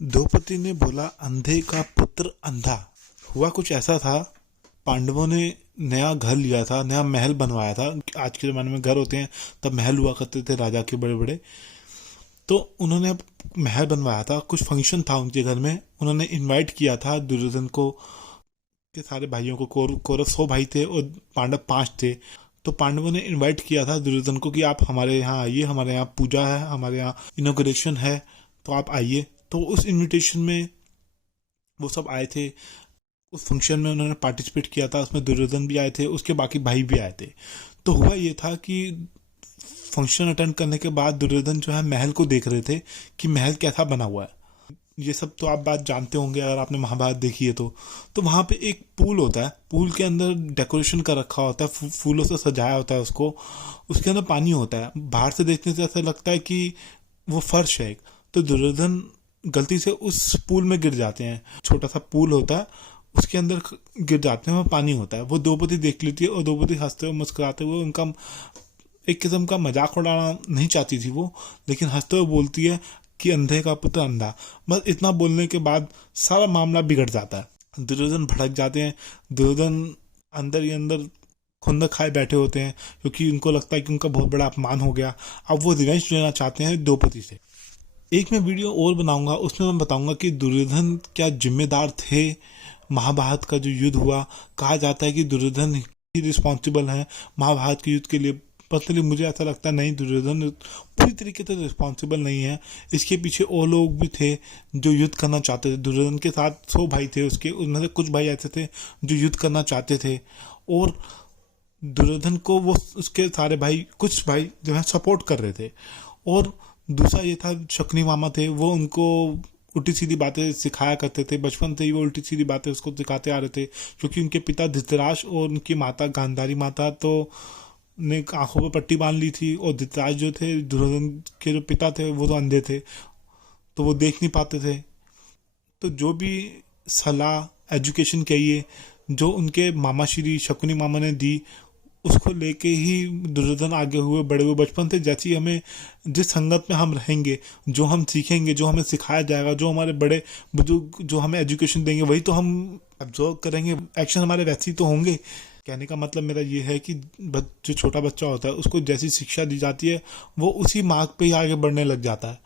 द्रौपदी ने बोला, अंधे का पुत्र अंधा। हुआ कुछ ऐसा था, पांडवों ने नया घर लिया था, नया महल बनवाया था। आज के ज़माने में घर होते हैं, तब महल हुआ करते थे राजा के बड़े बड़े। तो उन्होंने अब महल बनवाया था, कुछ फंक्शन था उनके घर में। उन्होंने इनवाइट किया था दुर्योधन को, के सारे भाइयों को। कौरव 100 भाई थे और पांडव 5 थे। तो पांडवों ने इनवाइट किया था दुर्योधन को कि आप हमारे यहाँ आइए, हमारे यहाँ पूजा है, हमारे यहाँ इनोग्रेशन है, तो आप आइए। तो उस इनविटेशन में वो सब आए थे। उस फंक्शन में उन्होंने पार्टिसिपेट किया था, उसमें दुर्योधन भी आए थे, उसके बाकी भाई भी आए थे। तो हुआ ये था कि फंक्शन अटेंड करने के बाद दुर्योधन जो है महल को देख रहे थे कि महल कैसा बना हुआ है। ये सब तो आप बात जानते होंगे अगर आपने महाभारत देखी है तो वहाँ पे एक पूल होता है, पूल के अंदर डेकोरेशन कर रखा होता है, फूलों से सजाया होता है उसको। उसके अंदर पानी होता है, बाहर से देखने से ऐसा लगता है कि वो फर्श है। तो दुर्योधन गलती से उस पूल में गिर जाते हैं। छोटा सा पूल होता है, उसके अंदर गिर जाते हैं, वहाँ पानी होता है। वो द्रौपदी देख लेती है और द्रौपदी हंसते हुए मुस्कुराते हुए उनका एक किस्म का मजाक उड़ाना नहीं चाहती थी वो, लेकिन हंसते हुए बोलती है कि अंधे का पुत्र अंधा। बस इतना बोलने के बाद सारा मामला बिगड़ जाता है। दुर्योधन भड़क जाते हैं। दुर्योधन अंदर ही अंदर खुंदक खाए बैठे होते हैं, क्योंकि उनको लगता है कि उनका बहुत बड़ा अपमान हो गया। अब वो रिवेंज लेना चाहते हैं द्रौपदी से। एक मैं वीडियो और बनाऊंगा, उसमें मैं बताऊंगा कि दुर्योधन क्या जिम्मेदार थे महाभारत का जो युद्ध हुआ। कहा जाता है कि दुर्योधन ही रिस्पॉन्सिबल है महाभारत के युद्ध के लिए। पर्सनली मुझे ऐसा लगता है नहीं, दुर्योधन पूरी तरीके से रिस्पॉन्सिबल नहीं है। इसके पीछे और लोग भी थे जो युद्ध करना चाहते थे। दुर्योधन के साथ 100 भाई थे उसके, उनमें से कुछ भाई ऐसे थे जो युद्ध करना चाहते थे, और दुर्योधन को वो उसके सारे भाई, कुछ भाई जो है सपोर्ट कर रहे थे। और दूसरा ये था, शकुनी मामा थे, वो उनको उल्टी सीधी बातें सिखाया करते थे। बचपन से ही वो उल्टी सीधी बातें उसको सिखाते आ रहे थे, क्योंकि उनके पिता धृतराष्ट्र और उनकी माता गांधारी माता तो ने आंखों पर पट्टी बांध ली थी, और धृतराष्ट्र जो थे, दुर्योधन के जो पिता थे, वो तो अंधे थे, तो वो देख नहीं पाते थे। तो जो भी सलाह, एजुकेशन कहिए, जो उनके मामा श्री शकुनी मामा ने दी, उसको लेके ही दुर्योधन आगे हुए, बड़े हुए। बचपन से जैसी हमें, जिस संगत में हम रहेंगे, जो हम सीखेंगे, जो हमें सिखाया जाएगा, जो हमारे बड़े बुजुर्ग जो हमें एजुकेशन देंगे, वही तो हम ऑब्जर्व करेंगे, एक्शन हमारे वैसे ही तो होंगे। कहने का मतलब मेरा ये है कि जो छोटा बच्चा होता है उसको जैसी शिक्षा दी जाती है, वो उसी मार्ग पे ही आगे बढ़ने लग जाता है।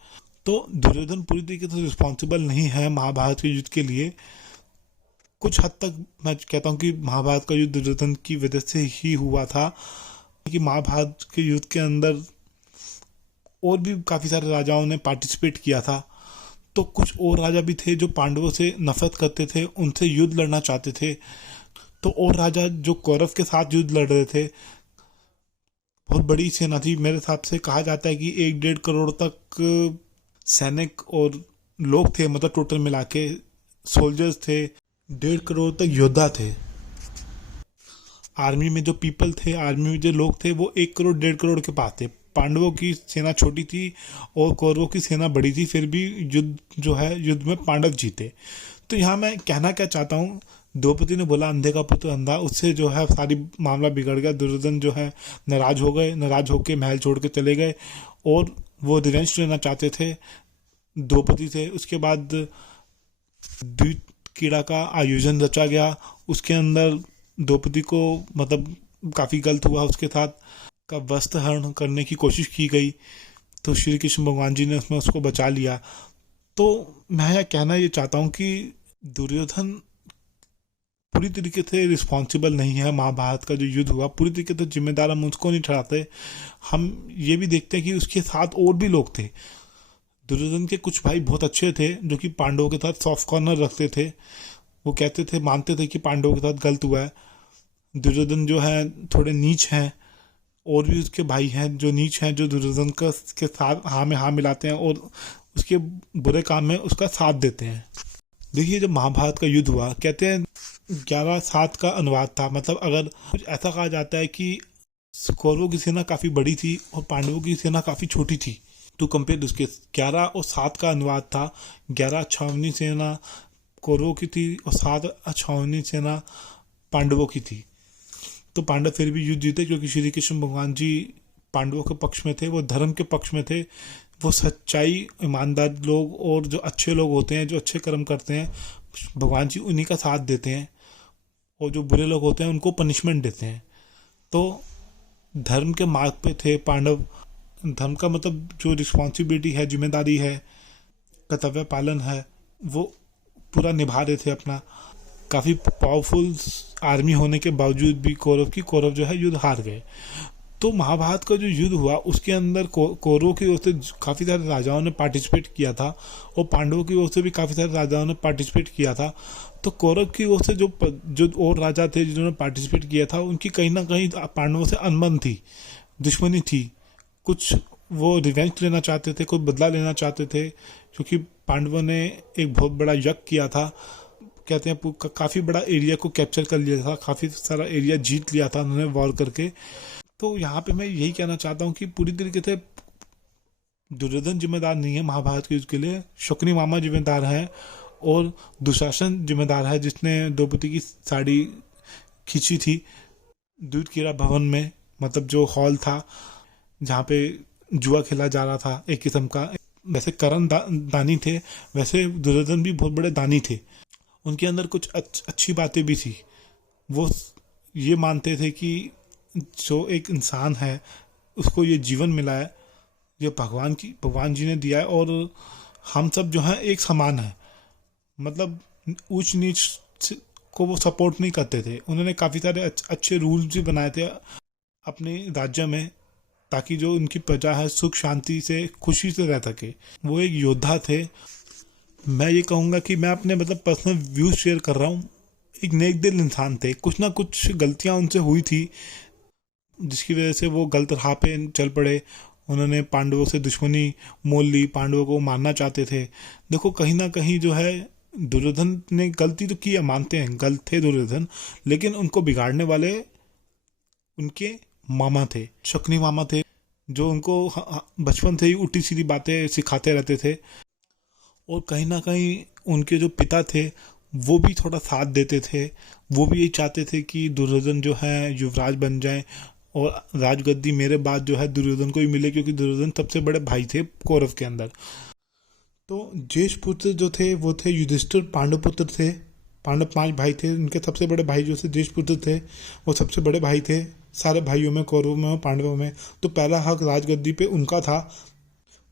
तो दुर्योधन पूरी तरीके से रिस्पॉन्सिबल नहीं है महाभारत के युद्ध के लिए। कुछ हद तक मैं कहता हूँ कि महाभारत का युद्ध दुर्योधन की वजह से ही हुआ था, कि महाभारत के युद्ध के अंदर और भी काफ़ी सारे राजाओं ने पार्टिसिपेट किया था। तो कुछ और राजा भी थे जो पांडवों से नफरत करते थे, उनसे युद्ध लड़ना चाहते थे। तो और राजा जो कौरव के साथ युद्ध लड़ रहे थे, बहुत बड़ी सेना थी। मेरे हिसाब से कहा जाता है कि 1-1.5 करोड़ तक सैनिक और लोग थे, मतलब टोटल मिला के सोल्जर्स थे। 1.5 करोड़ तक योद्धा थे। आर्मी में जो पीपल थे, आर्मी में जो लोग थे, वो 1 करोड़ 1.5 करोड़ के पास थे। पांडवों की सेना छोटी थी और कौरवों की सेना बड़ी थी, फिर भी युद्ध जो है, युद्ध में पांडव जीते। तो यहाँ मैं कहना क्या चाहता हूँ, द्रौपदी ने बोला अंधे का पुत्र अंधा, उससे जो है सारी मामला बिगड़ गया। दुर्योधन जो है नाराज हो गए, नाराज होकर महल छोड़ के चले गए, और वो रिवेंज लेना चाहते थे द्रौपदी से। उसके बाद द्वित क्रीड़ा का आयोजन रचा गया, उसके अंदर द्रौपदी को मतलब काफ़ी गलत हुआ उसके साथ, का वस्त्र हरण करने की कोशिश की गई। तो श्री कृष्ण भगवान जी ने उसमें उसको बचा लिया। तो मैं यह कहना ये चाहता हूँ कि दुर्योधन पूरी तरीके से रिस्पॉन्सिबल नहीं है। महाभारत का जो युद्ध हुआ, पूरी तरीके से जिम्मेदार हम उसको नहीं ठहराते। हम ये भी देखते हैं कि उसके साथ और भी लोग थे। दुर्योधन के कुछ भाई बहुत अच्छे थे, जो कि पांडवों के साथ सॉफ्ट कॉर्नर रखते थे। वो कहते थे, मानते थे कि पांडवों के साथ गलत हुआ है। दुर्योधन जो है थोड़े नीच हैं, और भी उसके भाई हैं जो नीच हैं, जो दुर्योधन का के साथ हाँ में हाँ मिलाते हैं और उसके बुरे काम में उसका साथ देते हैं। देखिए, जब महाभारत का युद्ध हुआ, कहते हैं 11-7 का अनुवाद था। मतलब अगर कुछ ऐसा कहा जाता है कि कौरवों की सेना काफ़ी बड़ी थी और पांडवों की सेना काफ़ी छोटी थी। टू कंपेयर उसके 11 और 7 का अनुवाद था। 11 अक्षौहिणी सेना कौरवों की थी और 7 अक्षौहिणी सेना पांडवों की थी। तो पांडव फिर भी युद्ध जीते, क्योंकि श्री कृष्ण भगवान जी पांडवों के पक्ष में थे, वो धर्म के पक्ष में थे। वो सच्चाई, ईमानदार लोग और जो अच्छे लोग होते हैं, जो अच्छे कर्म करते हैं, भगवान जी उन्हीं का साथ देते हैं, और जो बुरे लोग होते हैं उनको पनिशमेंट देते हैं। तो धर्म के मार्ग पे थे पांडव। धर्म का मतलब जो रिस्पॉन्सिबिलिटी है, जिम्मेदारी है, कर्तव्य पालन है, वो पूरा निभा रहे थे अपना। काफ़ी पावरफुल आर्मी होने के बावजूद भी कौरव जो है युद्ध हार गए। तो महाभारत का जो युद्ध हुआ उसके अंदर कौरवों की ओर से काफ़ी सारे राजाओं ने पार्टिसिपेट किया था, और पांडवों की ओर से भी काफ़ी सारे राजाओं ने पार्टिसिपेट किया था। तो कौरव की ओर से जो और राजा थे जिन्होंने पार्टिसिपेट किया था, उनकी कहीं ना कहीं पांडवों से अनबन थी, दुश्मनी थी। कुछ वो रिवेंज लेना चाहते थे, कुछ बदला लेना चाहते थे, क्योंकि पांडवों ने एक बहुत बड़ा यज्ञ किया था। कहते हैं काफ़ी बड़ा एरिया को कैप्चर कर लिया था, काफ़ी सारा एरिया जीत लिया था उन्होंने वॉर करके। तो यहाँ पे मैं यही कहना चाहता हूँ कि पूरी तरीके से दुर्योधन जिम्मेदार नहीं है महाभारत के युद्ध के लिए, शकुनी मामा जिम्मेदार हैं, और दुशासन जिम्मेदार है जिसने द्रौपदी की साड़ी खींची थी दूध कीड़ा भवन में, मतलब जो हॉल था जहाँ पे जुआ खेला जा रहा था एक किस्म का। वैसे दानी थे, वैसे दुर्योधन भी बहुत बड़े दानी थे। उनके अंदर कुछ अच्छी बातें भी थी। वो ये मानते थे कि जो एक इंसान है उसको ये जीवन मिला है, ये भगवान जी ने दिया है, और हम सब जो हैं एक समान है। मतलब ऊंच नीच को वो सपोर्ट नहीं करते थे। उन्होंने काफ़ी सारे अच्छे रूल्स भी बनाए थे अपने राज्य में, ताकि जो उनकी प्रजा है सुख शांति से खुशी से रह सके। वो एक योद्धा थे। मैं ये कहूँगा कि मैं अपने मतलब पर्सनल व्यूज शेयर कर रहा हूँ। एक नेक दिल इंसान थे, कुछ ना कुछ गलतियाँ उनसे हुई थी जिसकी वजह से वो गलत राह पे चल पड़े। उन्होंने पांडवों से दुश्मनी मोल ली, पांडवों को मारना चाहते थे। देखो कहीं ना कहीं जो है दुर्योधन ने गलती तो की है, मानते हैं गलत थे दुर्योधन, लेकिन उनको बिगाड़ने वाले उनके मामा थे, शकुनी मामा थे, जो उनको बचपन से ही उल्टी सीधी बातें सिखाते रहते थे। और कहीं ना कहीं उनके जो पिता थे वो भी थोड़ा साथ देते थे। वो भी यही चाहते थे कि दुर्योधन जो है युवराज बन जाए, और राजगद्दी मेरे बाद जो है दुर्योधन को ही मिले, क्योंकि दुर्योधन सबसे बड़े भाई थे कौरव के अंदर। तो ज्येष्ठ पुत्र जो थे वो थे युधिष्ठिर, पांडव पुत्र थे। पांडव 5 भाई थे, उनके सबसे बड़े भाई जो थे ज्येष्ठ पुत्र थे, वो सबसे बड़े भाई थे सारे भाइयों में, कौरवों में और पांडवों में। तो पहला हक राजगद्दी पे उनका था,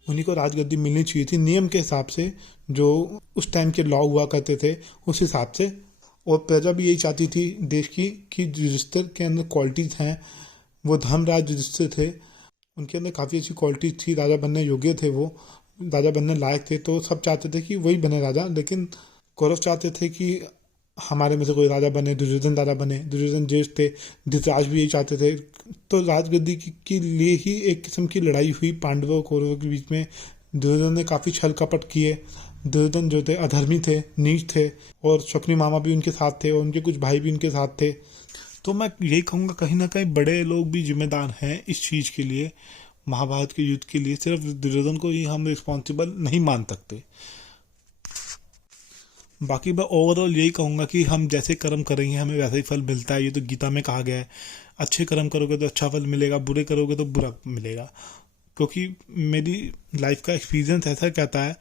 उन्हीं को राजगद्दी मिलनी चाहिए थी नियम के हिसाब से, जो उस टाइम के लॉ हुआ करते थे उस हिसाब से। और प्रजा भी यही चाहती थी देश की कि युधिष्ठिर के अंदर क्वालिटीज़ हैं, वो धर्मराज युधिष्ठिर थे, उनके अंदर काफ़ी अच्छी क्वालिटीज थी, राजा बनने योग्य थे, वो राजा बनने लायक थे। तो सब चाहते थे कि वही बने राजा, लेकिन कौरव चाहते थे कि हमारे में से कोई राजा बने, दुर्योधन राजा बने। दुर्योधन ज्येष्ठ थे, धृतराज भी यही चाहते थे। तो राजगद्दी के लिए ही एक किस्म की लड़ाई हुई पांडवों और कौरवों के बीच में। दुर्योधन ने काफ़ी छल कपट किए। दुर्योधन जो थे अधर्मी थे, नीच थे, और शकुनी मामा भी उनके साथ थे, और उनके कुछ भाई भी उनके साथ थे। तो मैं यही कहूँगा कहीं ना कहीं बड़े लोग भी जिम्मेदार हैं इस चीज़ के लिए, महाभारत के युद्ध के लिए। सिर्फ दुर्योधन को ही हम रिस्पॉन्सिबल नहीं मान सकते। बाकी मैं ओवरऑल यही कहूँगा कि हम जैसे कर्म करेंगे हमें वैसा ही फल मिलता है। ये तो गीता में कहा गया है, अच्छे कर्म करोगे तो अच्छा फल मिलेगा, बुरे करोगे तो बुरा मिलेगा। क्योंकि मेरी लाइफ का एक्सपीरियंस ऐसा कहता है,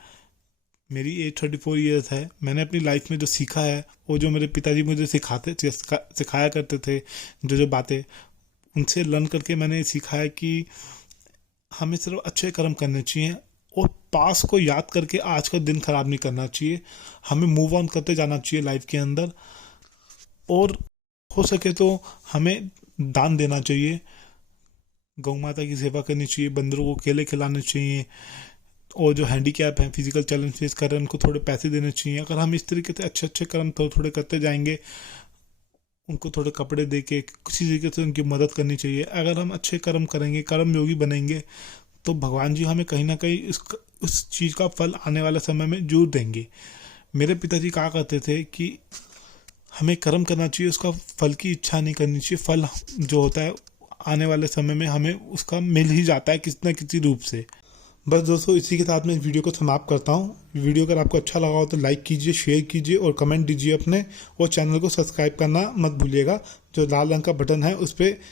मेरी एज 34 ईयर्स है, मैंने अपनी लाइफ में जो सीखा है, वो जो मेरे पिताजी मुझे सिखाया करते थे, जो बातें उनसे लर्न करके मैंने सीखा है कि हमें सिर्फ अच्छे कर्म करने चाहिए, और पास को याद करके आज का दिन खराब नहीं करना चाहिए। हमें मूव ऑन करते जाना चाहिए लाइफ के अंदर, और हो सके तो हमें दान देना चाहिए, गौ माता की सेवा करनी चाहिए, बंदरों को केले खिलाने चाहिए, और जो हैंडीकैप हैं, फिजिकल चैलेंज फेस कर रहे हैं, उनको थोड़े पैसे देने चाहिए। अगर हम इस तरीके से अच्छे अच्छे कर्म थोड़े थोड़े करते जाएंगे, उनको थोड़े कपड़े दे के किसी तरीके से उनकी मदद करनी चाहिए। अगर हम अच्छे कर्म करेंगे, कर्म योगी बनेंगे, तो भगवान जी हमें कहीं ना कहीं उस चीज़ का फल आने वाले समय में जरूर देंगे। मेरे पिताजी कहा करते थे कि हमें कर्म करना चाहिए, उसका फल की इच्छा नहीं करनी चाहिए। फल जो होता है आने वाले समय में हमें उसका मिल ही जाता है किसी न किसी रूप से। बस दोस्तों, इसी के साथ मैं इस वीडियो को समाप्त करता हूँ। वीडियो अगर आपको अच्छा लगा हो तो लाइक कीजिए, शेयर कीजिए और कमेंट दीजिए अपने, और चैनल को सब्सक्राइब करना मत भूलिएगा। जो लाल रंग का बटन है उस पर